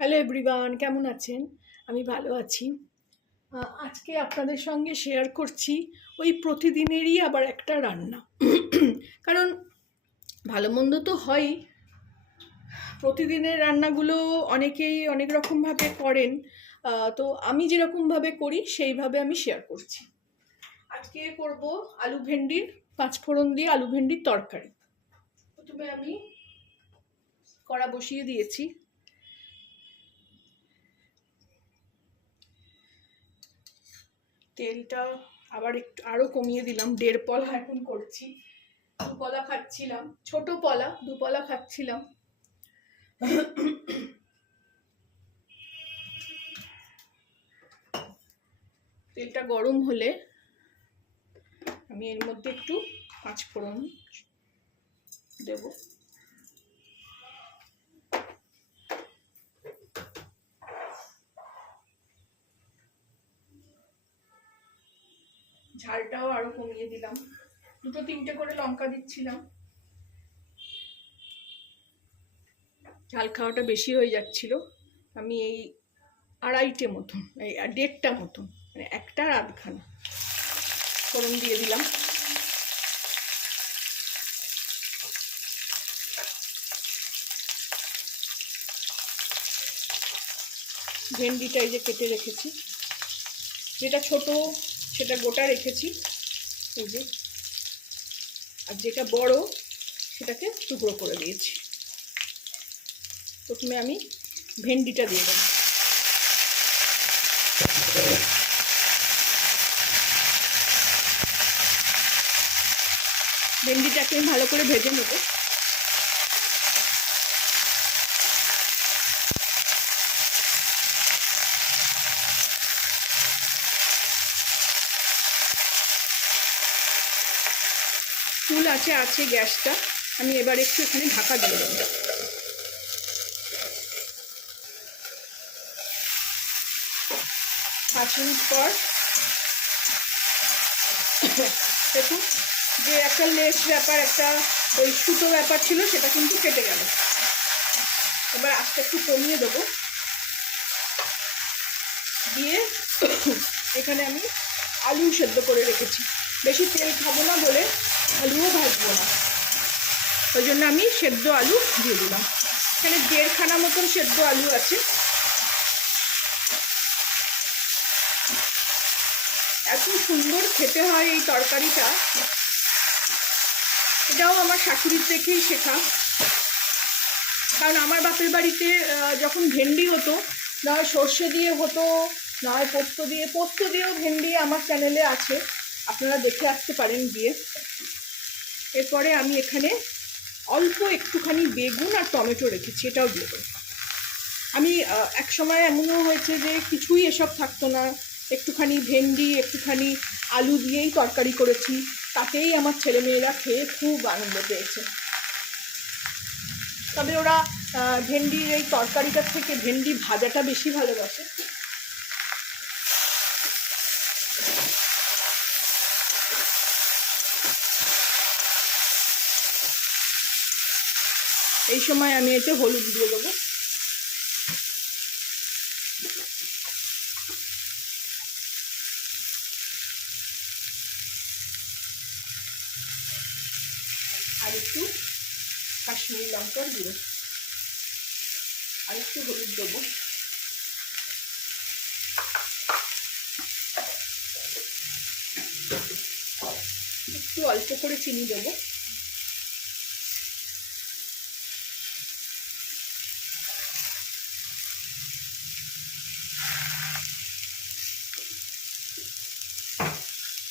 Hello everyone, কেমন আছেন? আমি ভালো আছি। আজকে আপনাদের সঙ্গে শেয়ার করছি ওই প্রতিদিনেরই আবার একটা রান্না। কারণ ভালো মন্দ তো হয়ই, প্রতিদিনের রান্নাগুলো অনেকেই অনেক রকমভাবে করেন। তো আমি যেরকমভাবে করি সেইভাবে আমি শেয়ার করছি। আজকে করব আলু ভেন্ডির পাঁচফোড়ন দিয়ে আলু ভেন্ডির তরকারি। প্রথমে আমি কড়া বসিয়ে দিয়েছি। তেলটা আবার একটু আরো কমিয়ে দিলাম, 1.5 পলা এখন করছি। 2 পলা খাচ্ছিলাম, ছোট পলা 2 পলা খাচ্ছিলাম। তেলটা গরম হলে আমি এর মধ্যে একটু পাঁচফোড়ন দেব। ঝালটাও আরো কমিয়ে দিলাম, 2-3টে করে লঙ্কা দিচ্ছিলাম। ঝাল খাওয়াটা বেশি হয়ে যাচ্ছিল, আমি এই 2.5টে মতন, এই 1.5টা মতন, মানে 1টার আধখানা ফোড়ন দিয়ে দিলাম। ভেন্ডিটা এই যে কেটে রেখেছি, যেটা ছোট সেটা গোটা রেখেছি এই যে, আর যেটা বড় সেটাকে টুকরো করে দিয়েছি। প্রথমে আমি ভেন্ডিটা দিয়ে দেব। ভেন্ডিটাকে আমি ভালো করে ভেজে নেব। ফুল আছে গ্যাসটা, আমি এবার একটু এখানে ঢাকা দিয়ে দেবো। 5 মিনিট পর দেখুন যে একটা লেস ব্যাপার, একটা ওই সুতো ব্যাপার ছিল, সেটা কিন্তু কেটে গেল। এবার আস্তে একটু কমিয়ে দেবো, দিয়ে এখানে আমি আলু সেদ্ধ করে রেখেছি। বেশি তেল খাবো না বলে আলুও ভাজবো না, ওই জন্য আমি সেদ্ধ আলু দিয়ে দিলাম। এখানে 1.5 খানা মতন সেদ্ধ আলু আছে। এত সুন্দর খেতে হয় এই তরকারিটা, এটাও আমার শাশুড়ির দেখেই শেখা। কারণ আমার বাপের বাড়িতে যখন ভেন্ডি হতো, না হয় সর্ষে দিয়ে হতো, না হয় পোস্ত দিয়েও ভেন্ডি আমার চ্যানেলে আছে, আপনারা দেখে আসতে পারেন গিয়ে। এরপরে আমি এখানে অল্প একটুখানি বেগুন আর টমেটো রেখেছি, এটাও দিয়ে দেবো। আমি এক সময় এমনও হয়েছে যে কিছুই এসব থাকতো না, একটুখানি ভেন্ডি একটুখানি আলু দিয়েই তরকারি করেছি, তাতেই আমার ছেলেমেয়েরা খেয়ে খুব আনন্দ পেয়েছে। তবে ওরা ভেন্ডির এই তরকারিটার থেকে ভেন্ডি ভাজাটা বেশি ভালোবাসে। এই সময় আমি এতে হলুদ দিয়ে দেবো। আর একটু কাশ্মীরি লঙ্কার গুঁড়ো, আর একটু হলুদ দেবো। একটু অল্প করে চিনি দেবো।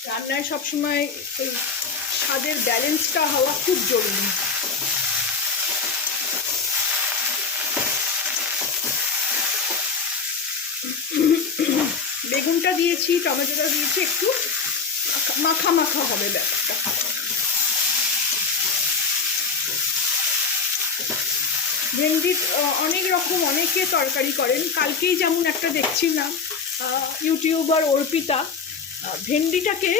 রান্নায় সবসময় এই স্বাদের ব্যালেন্সটা হওয়া খুব জরুরি। বেগুনটা দিয়েছি, টমেটোটা দিয়েছি, একটু মাখা মাখা হবে ব্যাপারটা। ভেন্ডির অনেক রকম অনেকে তরকারি করেন। কালকেই যেমন একটা দেখছিলাম ইউটিউবার অর্পিতা ভেন্ডিটাকে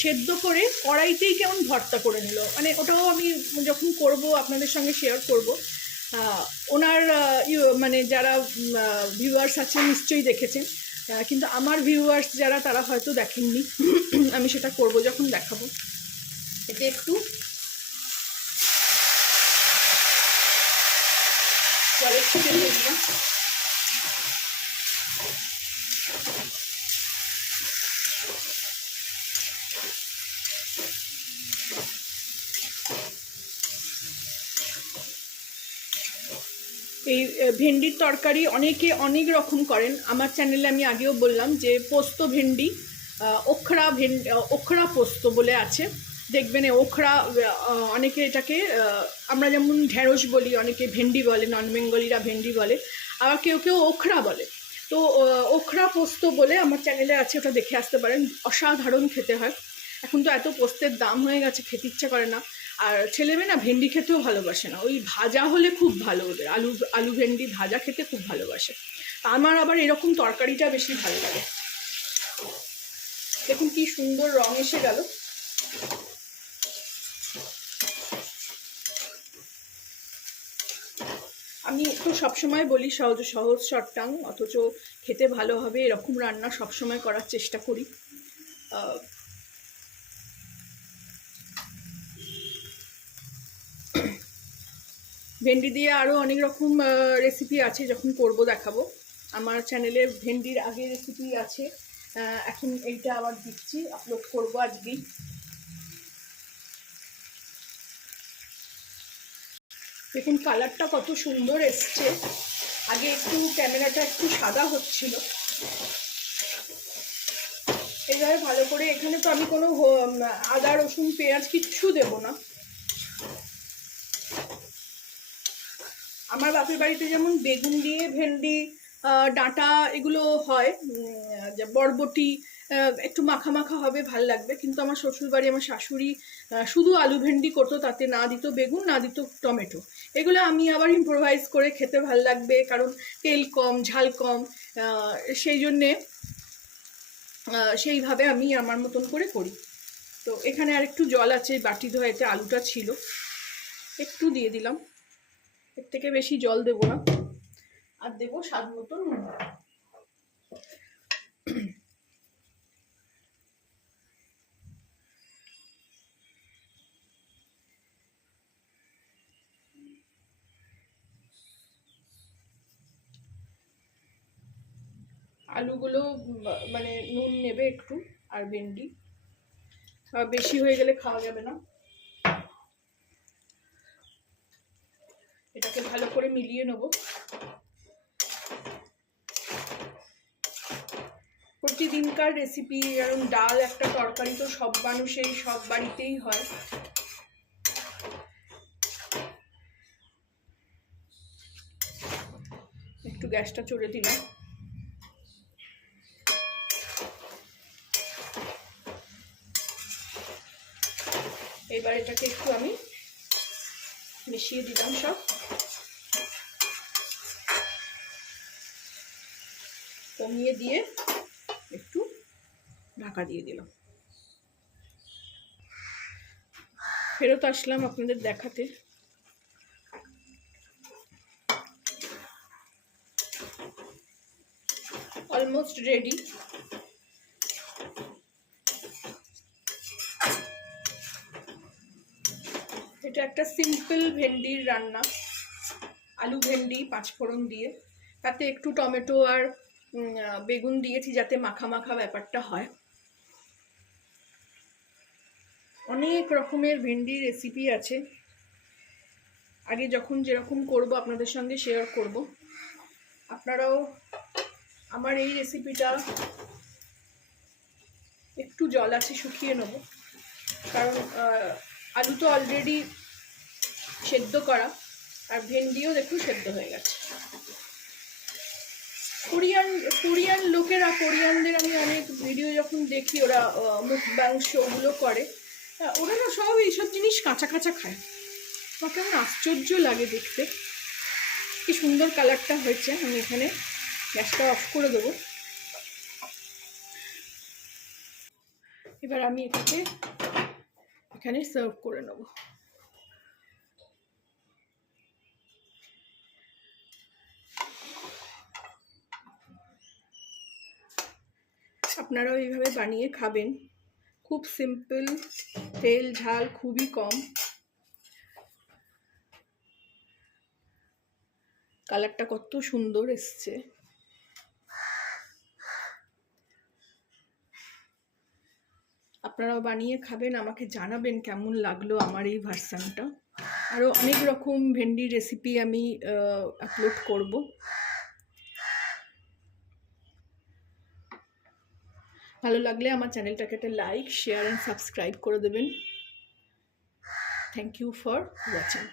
সেদ্ধ করে কড়াইতেই কেমন ভর্তা করে নিল। মানে ওটাও আমি যখন করব আপনাদের সঙ্গে শেয়ার করব। ওনার মানে যারা ভিউয়ার্স আছে নিশ্চয়ই দেখেছেন, কিন্তু আমার ভিউয়ার্স যারা তারা হয়তো দেখেননি। আমি সেটা করব যখন দেখাবো। এতে একটু জলের ছিটে দিয়ে দিলাম। এই ভেন্ডির তরকারি অনেকে অনেক রকম করেন। আমার চ্যানেলে আমি আগেও বললাম যে পোস্ত ভেন্ডি, ওখরা পোস্ত বলে আছে, দেখবেন ওখরা, অনেকে এটাকে আমরা যেমন ঢেঁড়স বলি, অনেকে ভেন্ডি বলে, নন বেঙ্গলিরা ভেন্ডি বলে, আবার কেউ কেউ ওখরা বলে। তো ওখরা পোস্ত বলে আমার চ্যানেলে আছে, ওটা দেখে আসতে পারেন। অসাধারণ খেতে হয়। এখন তো এত পোস্তের দাম হয়ে গেছে, খেতে ইচ্ছা করে না। আর ছেলেমেয়ে না ভেন্ডি খেতেও ভালোবাসে না, ওই ভাজা হলে খুব ভালো, ওদের আলু ভেন্ডি ভাজা খেতে খুব ভালোবাসে। আমার আবার এরকম তরকারিটা বেশি ভালো লাগে। দেখুন কি সুন্দর রং এসে গেল। আমি তো সবসময় বলি সহজ শর্টটাং, অথচ খেতে ভালো হবে এরকম রান্না সবসময় করার চেষ্টা করি। ভেন্ডি দিয়ে আরও অনেক রকম রেসিপি আছে, যখন করব দেখাবো। আমার চ্যানেলে ভেন্ডির আগে রেসিপি আছে, এখন এইটা আবার দিচ্ছি, আপলোড করবো আজকেই। দেখুন কালারটা কত সুন্দর এসছে। আগে একটু ক্যামেরাটা একটু সাদা হচ্ছিল। এইভাবে ভালো করে, এখানে তো আমি কোনো আদা রসুন পেঁয়াজ কিচ্ছু দেব না। আমার বাপের বাড়িতে যেমন বেগুন দিয়ে ভেন্ডি, ডাঁটা এগুলো হয়, বরবটি একটু মাখা মাখা হবে, ভাল লাগবে। কিন্তু আমার শ্বশুরবাড়ি আমার শাশুড়ি শুধু আলু ভেন্ডি করতো, তাতে না দিত বেগুন, না দিত টমেটো। এগুলো আমি আবার ইম্প্রোভাইজ করে খেতে ভাল লাগবে, কারণ তেল কম, ঝাল কম, সেই জন্যে সেইভাবে আমি আমার মতন করে করি। তো এখানে আর একটু জল আছে বাটি ধোয়াতে, আলুটা ছিল, একটু দিয়ে দিলাম, এর থেকে বেশি জল দেব না। আর দেবো স্বাদ মতো নুন। আলুগুলো মানে নুন নেবে একটু, আর ভেন্ডি বেশি হয়ে গেলে খাওয়া যাবে না। এটাকে ভালো করে মিলিয়ে নেব। প্রতিদিনকার রেসিপি, কারণ ডাল একটা তরকারি তো সব মানুষের সব বাড়িতেই হয়। একটু গ্যাসটা চড়ে দিলাম। এবার এটাকে একটু আমি মিশিয়ে দিলাম সব। কমিয়ে দিয়ে একটু ঢাকা দিয়ে দিলাম। ফেরত আসলাম আপনাদের দেখাতে। Almost ready. এটা একটা সিম্পল ভেন্ডির রান্না, আলু ভেন্ডি পাঁচফোড়ন দিয়ে, তাতে একটু টমেটো আর বেগুন দিয়েছি যাতে মাখা মাখা ব্যাপারটা হয়। অনেক রকমের ভেন্ডির রেসিপি আছে, আগে যখন যেরকম করব আপনাদের সঙ্গে শেয়ার করব। আপনারাও আমার এই রেসিপিটা, একটু জল আছে শুকিয়ে নেব, কারণ আলু তো অলরেডি সেদ্ধ করা, আর ভেন্ডিও একটু সেদ্ধ হয়ে গেছে। কোরিয়ান লোকেরা, কোরিয়ানদের আমি অনেক ভিডিও যখন দেখি, ওরা মুখবাং শোগুলো করে, ওরা না সব এইসব জিনিস কাঁচা কাঁচা খায়। আমার কেমন আশ্চর্য লাগে দেখতে। কি সুন্দর কালারটা হয়েছে। আমি এখানে গ্যাসটা অফ করে দেবো। এবার আমি এটাকে এখানে সার্ভ করে নেব। আপনারাও এইভাবে বানিয়ে খাবেন। খুব সিম্পল, তেল ঝাল খুবই কম। কালারটা কত সুন্দর এসছে। আপনারাও বানিয়ে খাবেন, আমাকে জানাবেন কেমন লাগলো আমার এই ভার্সানটা। আরও অনেক রকম ভেন্ডি রেসিপি আমি আপলোড করব। ভালো লাগলে আমার চ্যানেলটাকে একটা লাইক, শেয়ার অ্যান্ড সাবস্ক্রাইব করে দেবেন। Thank you for watching.